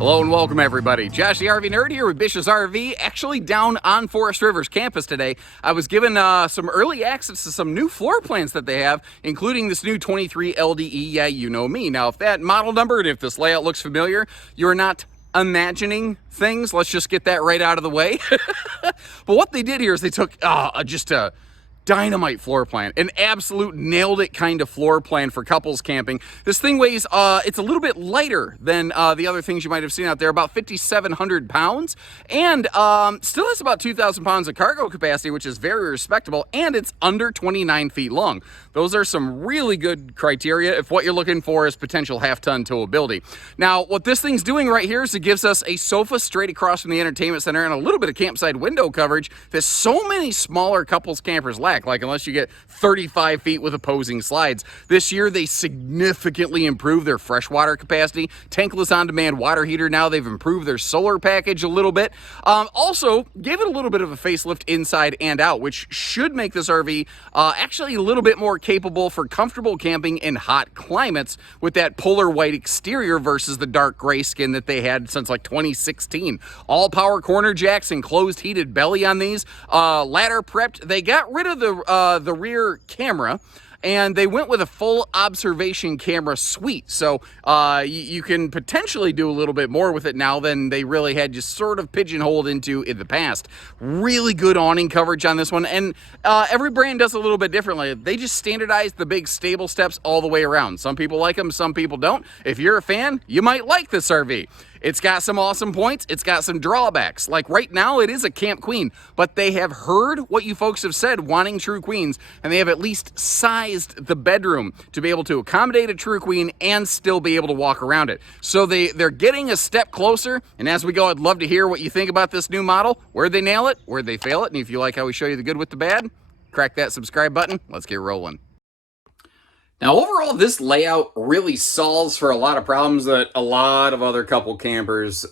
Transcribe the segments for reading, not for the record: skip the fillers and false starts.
Hello and welcome everybody. Josh the RV Nerd here with Bish's RV, actually down on Forest River's campus today. I was given some early access to some new floor plans that they have, including this new 23 LDE, yeah, you know me. Now, if that model number and if this layout looks familiar, you're not imagining things. Let's just get that right out of the way. But what they did here is they took just a dynamite floor plan, an absolute nailed it kind of floor plan for couples camping. This thing weighs, it's a little bit lighter than the other things you might have seen out there, about 5,700 pounds, and still has about 2,000 pounds of cargo capacity, which is very respectable, and it's under 29 feet long. Those are some really good criteria if what you're looking for is potential half-ton towability. Now, what this thing's doing right here is it gives us a sofa straight across from the entertainment center and a little bit of campsite window coverage that so many smaller couples campers lack. Like, unless you get 35 feet with opposing slides. This year, they significantly improved their freshwater capacity. Tankless on-demand water heater now. They've improved their solar package a little bit. Also, gave it a little bit of a facelift inside and out, which should make this RV actually a little bit more capable for comfortable camping in hot climates with that polar white exterior versus the dark gray skin that they had since like 2016. All power corner jacks and closed heated belly on these. Ladder prepped. They got rid of the rear camera, and they went with a full observation camera suite. So you can potentially do a little bit more with it now than they really had just sort of pigeonholed into in the past. Really good awning coverage on this one, and every brand does a little bit differently. They just standardized the big stable steps all the way around. Some people like them, some people don't. If you're a fan, you might like this RV. It's got some awesome points. It's got some drawbacks. Like right now, it is a camp queen, but they have heard what you folks have said, wanting true queens, and they have at least sized the bedroom to be able to accommodate a true queen and still be able to walk around it. So they're getting a step closer, and as we go, I'd love to hear what you think about this new model. Where'd they nail it? Where'd they fail it? And if you like how we show you the good with the bad, crack that subscribe button. Let's get rolling. Now, overall, this layout really solves for a lot of problems that a lot of other couples campers,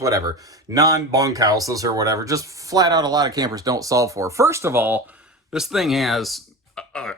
whatever, non-bunkhouses or whatever, just flat out a lot of campers don't solve for. First of all, this thing has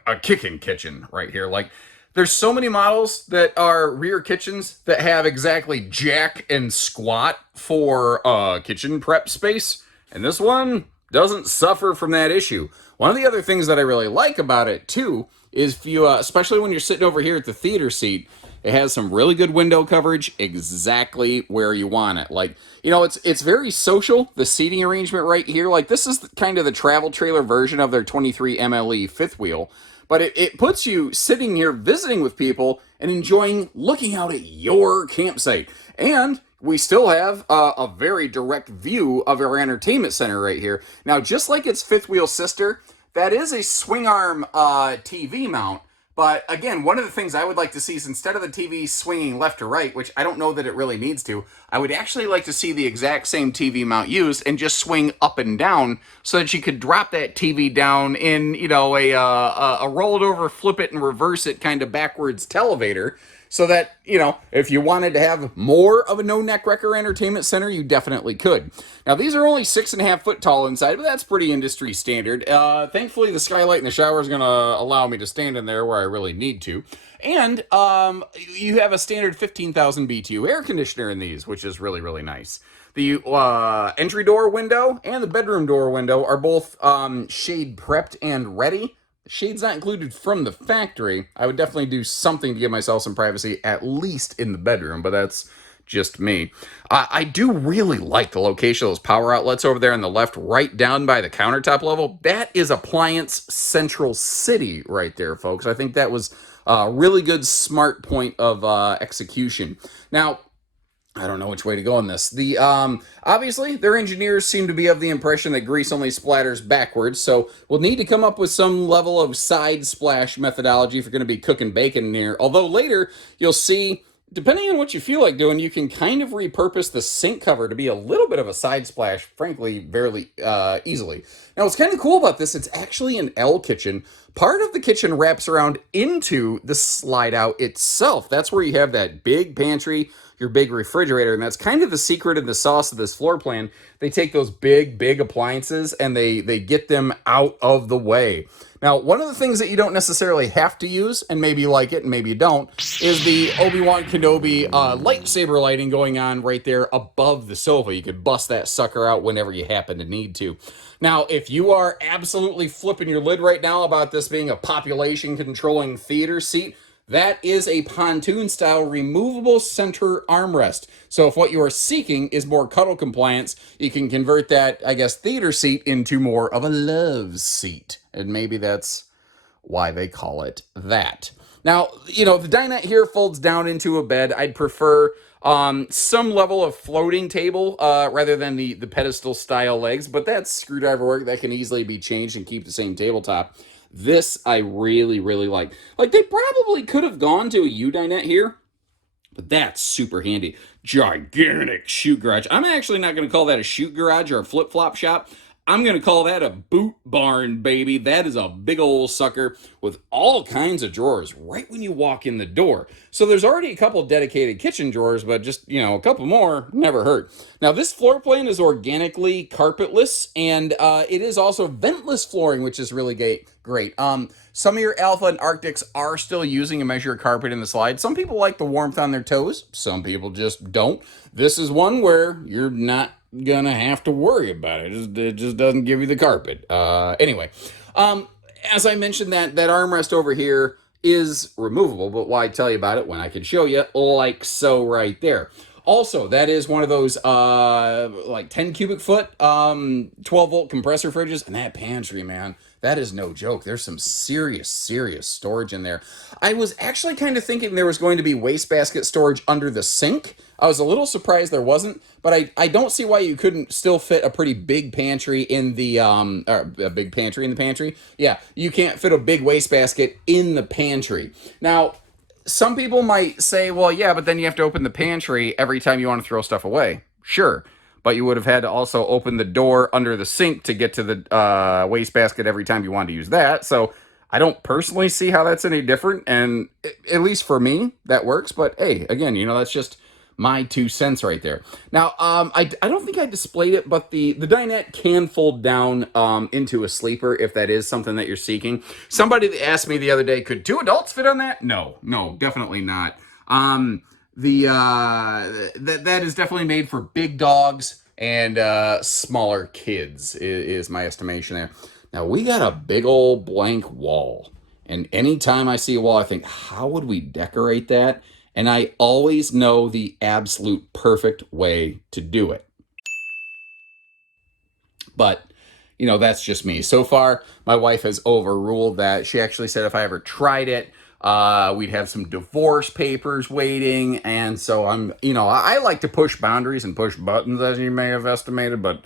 a kicking kitchen right here. Like, there's so many models that are rear kitchens that have exactly jack and squat for kitchen prep space, and this one doesn't suffer from that issue. One of the other things that I really like about it too is if you, especially when you're sitting over here at the theater seat, it has some really good window coverage exactly where you want it. Like, you know, it's very social, the seating arrangement right here. Like, this is kind of the travel trailer version of their 23 MLE fifth wheel. But it puts you sitting here visiting with people and enjoying looking out at your campsite. And we still have a very direct view of our entertainment center right here. Now, just like its fifth wheel sister, that is a swing arm TV mount. But again, one of the things I would like to see is instead of the TV swinging left to right, which I don't know that it really needs to, I would actually like to see the exact same TV mount used and just swing up and down so that you could drop that TV down in, you know, a rolled over, flip it and reverse it kind of backwards televator. So that, you know, if you wanted to have more of a no-neck wrecker entertainment center, you definitely could. Now, these are only 6.5 foot tall inside, but that's pretty industry standard. Thankfully, the skylight in the shower is going to allow me to stand in there where I really need to. And you have a standard 15,000 BTU air conditioner in these, which is really, really nice. The entry door window and the bedroom door window are both shade prepped and ready. Shade's not included from the factory. I would definitely do something to give myself some privacy, at least in the bedroom, but that's just me. I do really like the location of those power outlets over there on the left, right down by the countertop level. That is Appliance Central City right there, folks. I think that was a really good, smart point of execution. Now, I don't know which way to go on this. The obviously, their engineers seem to be of the impression that grease only splatters backwards, so we'll need to come up with some level of side splash methodology if you're going to be cooking bacon in here. Although later, you'll see, depending on what you feel like doing, you can kind of repurpose the sink cover to be a little bit of a side splash, frankly, fairly easily. Now, what's kind of cool about this, it's actually an L kitchen. Part of the kitchen wraps around into the slide out itself. That's where you have that big pantry. your big refrigerator. And that's kind of the secret and the sauce of this floor plan. They take those big appliances and they get them out of the way. Now, one of the things that you don't necessarily have to use, and maybe you like it and maybe you don't, is the Obi-Wan Kenobi lightsaber lighting going on right there above the sofa. You could bust that sucker out whenever you happen to need to. Now, if you are absolutely flipping your lid right now about this being a population controlling theater seat, that is a pontoon-style removable center armrest. So if what you are seeking is more cuddle compliance, you can convert that, I guess, theater seat into more of a love seat. And maybe that's why they call it that. Now, the dinette here folds down into a bed. I'd prefer some level of floating table rather than the pedestal-style legs, but that's screwdriver work that can easily be changed and keep the same tabletop. This I really like. Like, they probably could have gone to a U-dinette here, but that's super handy. Gigantic shoot garage. I'm actually not going to call that a shoot garage or a flip-flop shop. I'm going to call that a boot barn, baby. That is a big old sucker with all kinds of drawers right when you walk in the door. So there's already a couple dedicated kitchen drawers, but just, a couple more never hurt. Now, this floor plan is organically carpetless, and it is also ventless flooring, which is really great. Some of your Alpha and Arctics are still using a measure of carpet in the slide. Some people like the warmth on their toes. Some people just don't. This is one where you're not gonna have to worry about it. It just doesn't give you the carpet. Anyway, as I mentioned, that armrest over here is removable, but why tell you about it when I can show you like so right there. Also, that is one of those like 10 cubic foot 12 volt compressor fridges, and that pantry, man, that is no joke. There's some serious storage in there. I was actually kind of thinking there was going to be wastebasket storage under the sink. I was a little surprised there wasn't, but I don't see why you couldn't still fit a pretty big pantry in the a big pantry in the pantry. Yeah, you can't fit a big wastebasket in the pantry. Now, some people might say, well, yeah, but then you have to open the pantry every time you want to throw stuff away. Sure. But you would have had to also open the door under the sink to get to the wastebasket every time you wanted to use that. So I don't personally see how that's any different. And at least for me, that works. But hey, again, that's just my 2 cents right there. Now, I don't think I displayed it, but the dinette can fold down into a sleeper if that is something that you're seeking. Somebody asked me the other day, could 2 adults fit on that? No, definitely not. That is definitely made for big dogs and smaller kids is my estimation there. Now, we got a big old blank wall, and anytime I see a wall, I think, how would we decorate that? And I always know the absolute perfect way to do it. But, that's just me. So far, my wife has overruled that. She actually said if I ever tried it, we'd have some divorce papers waiting. And so I like to push boundaries and push buttons, as you may have estimated, but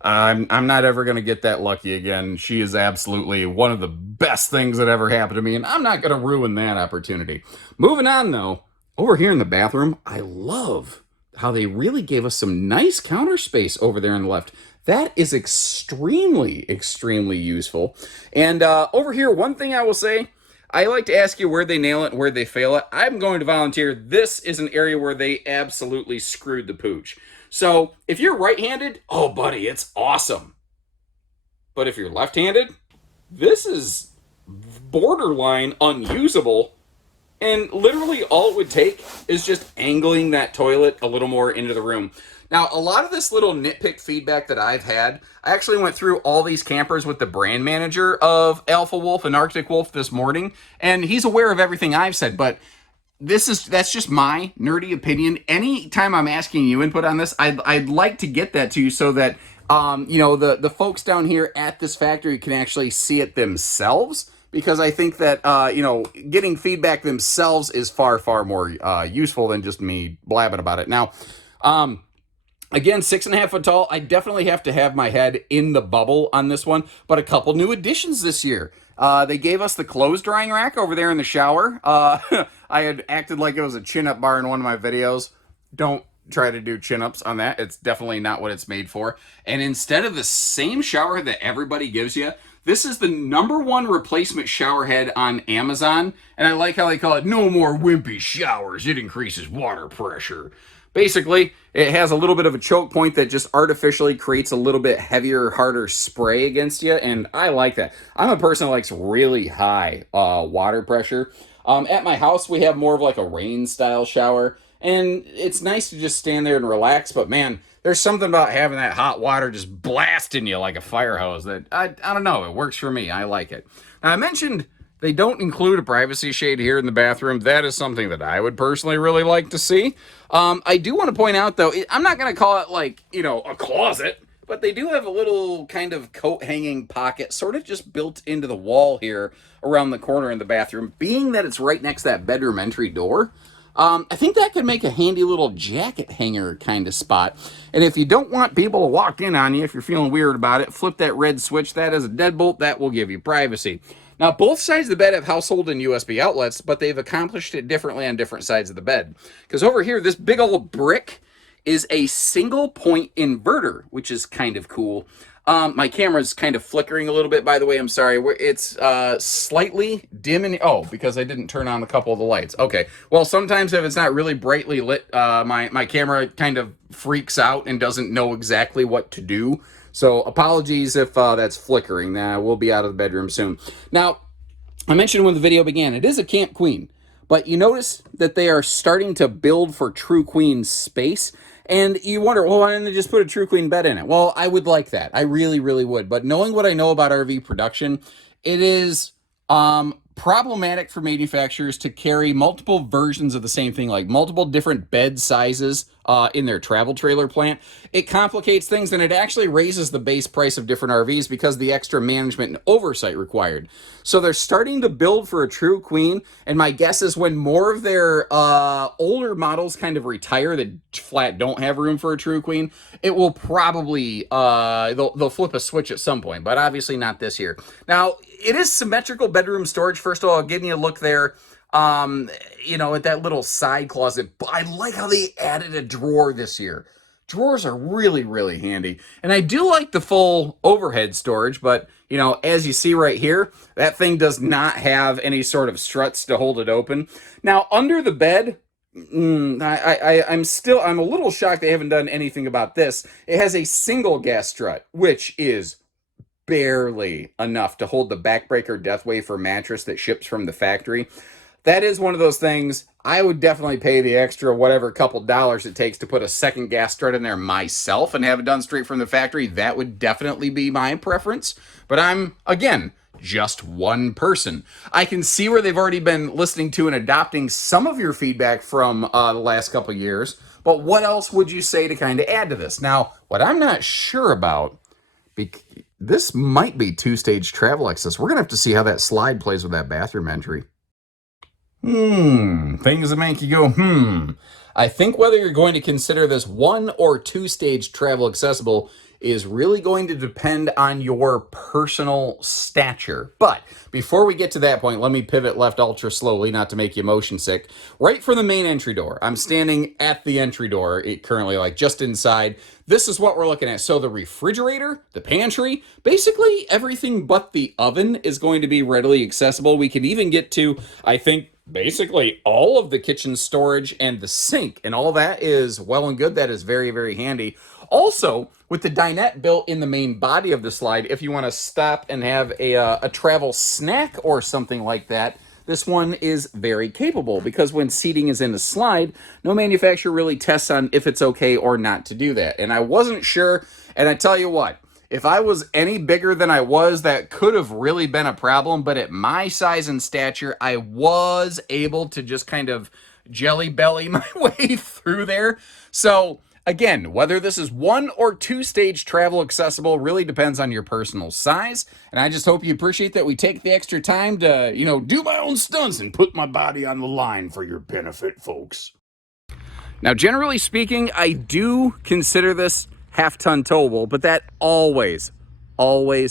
I'm not ever going to get that lucky again. She is absolutely one of the best things that ever happened to me, and I'm not going to ruin that opportunity. Moving on, though. Over here in the bathroom, I love how they really gave us some nice counter space over there on the left. That is extremely useful. And over here, one thing I will say, I like to ask you where they nail it and where they fail it. I'm going to volunteer. This is an area where they absolutely screwed the pooch. So if you're right-handed, oh, buddy, it's awesome. But if you're left-handed, this is borderline unusable. And literally all it would take is just angling that toilet a little more into the room. Now, a lot of this little nitpick feedback that I've had, I actually went through all these campers with the brand manager of Alpha Wolf and Arctic Wolf this morning, and he's aware of everything I've said, but that's just my nerdy opinion. Anytime I'm asking you input on this, I'd like to get that to you so that the folks down here at this factory can actually see it themselves. Because I think that, getting feedback themselves is far more useful than just me blabbing about it. Now, again, 6.5 foot tall. I definitely have to have my head in the bubble on this one. But a couple new additions this year. They gave us the clothes drying rack over there in the shower. I had acted like it was a chin-up bar in one of my videos. Don't try to do chin-ups on that. It's definitely not what it's made for. And instead of the same shower that everybody gives you, This is the #1 replacement shower head on Amazon, and I like how they call it no more wimpy showers. It increases water pressure. Basically, it has a little bit of a choke point that just artificially creates a little bit heavier, harder spray against you, and I like that. I'm a person that likes really high water pressure. At my house, we have more of like a rain style shower, and it's nice to just stand there and relax, but man, there's something about having that hot water just blasting you like a fire hose that, I don't know, it works for me. I like it. Now, I mentioned they don't include a privacy shade here in the bathroom. That is something that I would personally really like to see. I do want to point out, though, I'm not going to call it like, a closet, but they do have a little kind of coat hanging pocket sort of just built into the wall here around the corner in the bathroom. Being that it's right next to that bedroom entry door, I think that could make a handy little jacket hanger kind of spot. And if you don't want people to walk in on you, if you're feeling weird about it, flip that red switch. That is a deadbolt. That will give you privacy. Now, both sides of the bed have household and USB outlets, but they've accomplished it differently on different sides of the bed. Because over here, this big old brick is a single point inverter, which is kind of cool. My camera's kind of flickering a little bit, by the way. I'm sorry. It's slightly dim because I didn't turn on a couple of the lights. Okay. Well, sometimes if it's not really brightly lit, my camera kind of freaks out and doesn't know exactly what to do. So apologies if that's flickering. We'll be out of the bedroom soon. Now, I mentioned when the video began, it is a Camp Queen. But you notice that they are starting to build for True Queen space. And you wonder, well, why didn't they just put a True Queen bed in it? Well, I would like that. I really, really would. But knowing what I know about RV production, it is problematic for manufacturers to carry multiple versions of the same thing, like multiple different bed sizes in their travel trailer plant. It complicates things, and it actually raises the base price of different RVs because of the extra management and oversight required. So they're starting to build for a True Queen, and my guess is when more of their older models kind of retire that flat don't have room for a True Queen, it will probably, they'll flip a switch at some point, but obviously not this year. Now, it is symmetrical bedroom storage. First of all, I'll give you a look there. At that little side closet. I like how they added a drawer this year. Drawers are really, really handy. And I do like the full overhead storage, but, as you see right here, that thing does not have any sort of struts to hold it open. Now, under the bed, I'm a little shocked they haven't done anything about this. It has a single gas strut, which is barely enough to hold the backbreaker death wafer mattress that ships from the factory. That is one of those things I would definitely pay the extra whatever couple dollars it takes to put a second gas strut in there myself and have it done straight from the factory. That would definitely be my preference. But I'm, again, just one person. I can see where they've already been listening to and adopting some of your feedback from the last couple years. But what else would you say to kind of add to this? Now, what I'm not sure about, this might be two-stage travel access. We're going to have to see how that slide plays with that bathroom entry. Things that make you go, I think whether you're going to consider this one or two-stage travel accessible is really going to depend on your personal stature. But before we get to that point, let me pivot left ultra slowly, not to make you motion sick. Right from the main entry door. I'm standing at the entry door, currently like just inside. This is what we're looking at. So the refrigerator, the pantry, basically everything but the oven is going to be readily accessible. We can even get to, I think, basically all of the kitchen storage and the sink, and all that is well and good. That is very, very handy. Also, with the dinette built in the main body of the slide, if you want to stop and have a travel snack or something like that, this one is very capable, because when seating is in the slide, no manufacturer really tests on if it's okay or not to do that. And I wasn't sure, and I tell you what, if I was any bigger than I was, that could have really been a problem. But at my size and stature, I was able to just kind of jelly belly my way through there. So again, whether this is one or two-stage travel accessible really depends on your personal size. And I just hope you appreciate that we take the extra time to, do my own stunts and put my body on the line for your benefit, folks. Now, generally speaking, I do consider this half-ton towable, but that always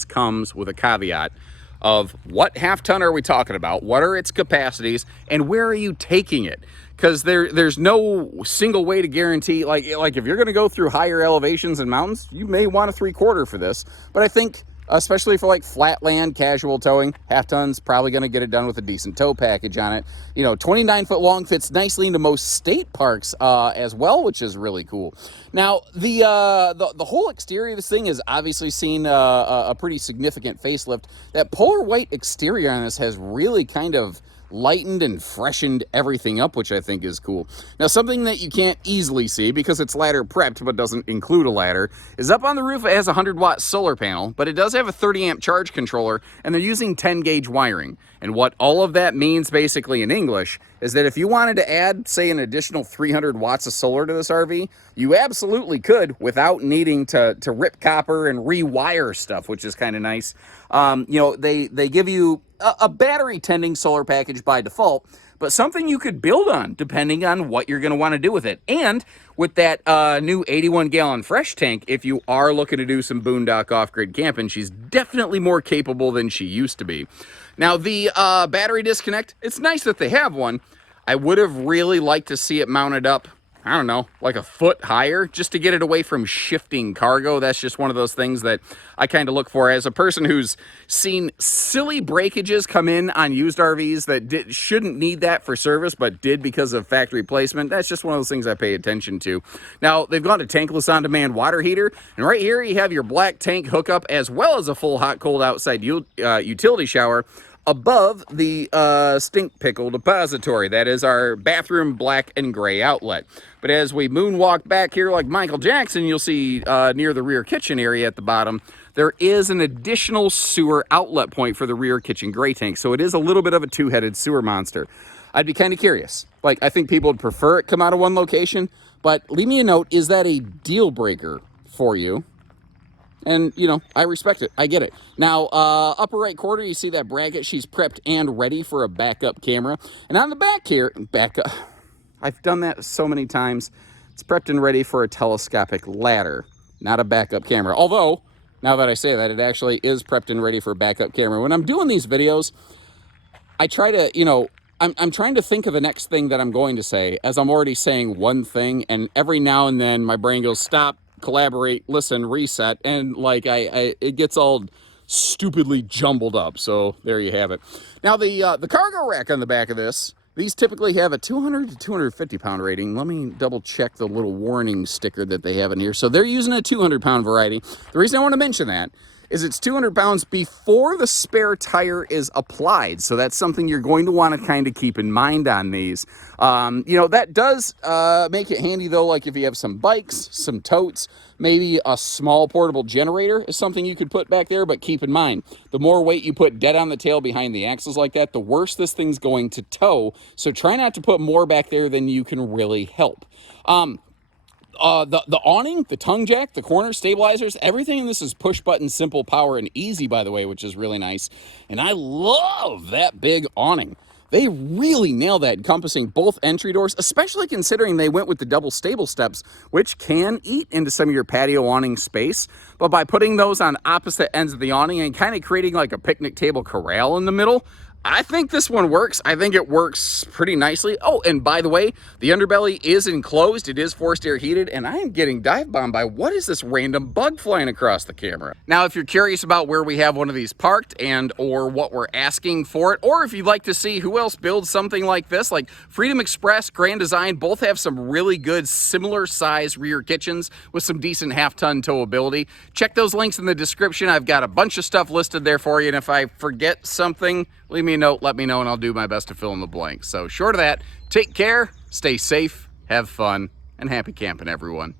comes with a caveat of what half-ton are we talking about, what are its capacities, and where are you taking it? Because there's no single way to guarantee, like if you're going to go through higher elevations and mountains, you may want a 3/4 for this. But I think especially for like flat land casual towing. Half ton's probably going to get it done with a decent tow package on it. You know, 29 foot long, fits nicely into most state parks as well, which is really cool. Now, the whole exterior of this thing has obviously seen a pretty significant facelift. That polar white exterior on this has really kind of lightened and freshened everything up, which I think is cool. Now, something that you can't easily see because it's ladder prepped but doesn't include a ladder is up on the roof. It has a 100-watt solar panel, but it does have a 30-amp charge controller, and they're using 10-gauge wiring. And what all of that means basically in English is that if you wanted to add, say, an additional 300 watts of solar to this RV, you absolutely could without needing to rip copper and rewire stuff, which is kind of nice. You know, they give you a battery tending solar package by default, but something you could build on depending on what you're going to want to do with it. And with that new 81-gallon fresh tank, if you are looking to do some boondock off-grid camping, she's definitely more capable than she used to be. Now, the battery disconnect, it's nice that they have one. I would have really liked to see it mounted up, I don't know, like a foot higher, just to get it away from shifting cargo. That's just one of those things that I kind of look for as a person who's seen silly breakages come in on used RVs that shouldn't need that for service, but did because of factory placement. That's just one of those things I pay attention to. Now, they've gone to tankless on-demand water heater, and right here you have your black tank hookup as well as a full hot-cold outside utility shower above the stink pickle depository. That is our bathroom black and gray outlet. But as we moonwalk back here like Michael Jackson, you'll see near the rear kitchen area at the bottom, there is an additional sewer outlet point for the rear kitchen gray tank. So it is a little bit of a two-headed sewer monster. I'd be kind of curious. Like, I think people would prefer it come out of one location, but leave me a note. Is that a deal breaker for you? And, you know, I respect it. I get it. Now, upper right corner, you see that bracket. She's prepped and ready for a backup camera. And on the back here, backup. I've done that so many times. It's prepped and ready for a telescopic ladder, not a backup camera. Although, now that I say that, it actually is prepped and ready for a backup camera. When I'm doing these videos, I try to, you know, I'm trying to think of the next thing that I'm going to say as I'm already saying one thing. And every now and then my brain goes, stop, collaborate, listen, reset, and like it gets all stupidly jumbled up. So there you have it. Now the cargo rack on the back of this, these typically have a 200 to 250 pound rating. Let me double check the little warning sticker that they have in here. So they're using a 200 pound variety. The reason I want to mention that is it's 200 pounds before the spare tire is applied. So that's something you're going to want to kind of keep in mind on these. You know, that does make it handy though, like if you have some bikes, some totes, maybe a small portable generator is something you could put back there. But keep in mind, the more weight you put dead on the tail behind the axles like that, the worse this thing's going to tow. So try not to put more back there than you can really help. The awning, the tongue jack, the corner stabilizers, everything in this is push button, simple power, and easy, by the way, which is really nice. And I love that big awning. They really nail that, encompassing both entry doors, especially considering they went with the double stable steps, which can eat into some of your patio awning space. But by putting those on opposite ends of the awning and kind of creating like a picnic table corral in the middle, I think this one works. I think it works pretty nicely. Oh, and by the way, the underbelly is enclosed. It is forced air heated, and I am getting dive bombed by what is this random bug flying across the camera? Now, if you're curious about where we have one of these parked and or what we're asking for it, or if you'd like to see who else builds something like this, like Freedom Express, Grand Design, both have some really good similar size rear kitchens with some decent half-ton towability. Check those links in the description. I've got a bunch of stuff listed there for you, and if I forget something, leave me a note, let me know, and I'll do my best to fill in the blanks. So short of that, take care, stay safe, have fun, and happy camping, everyone.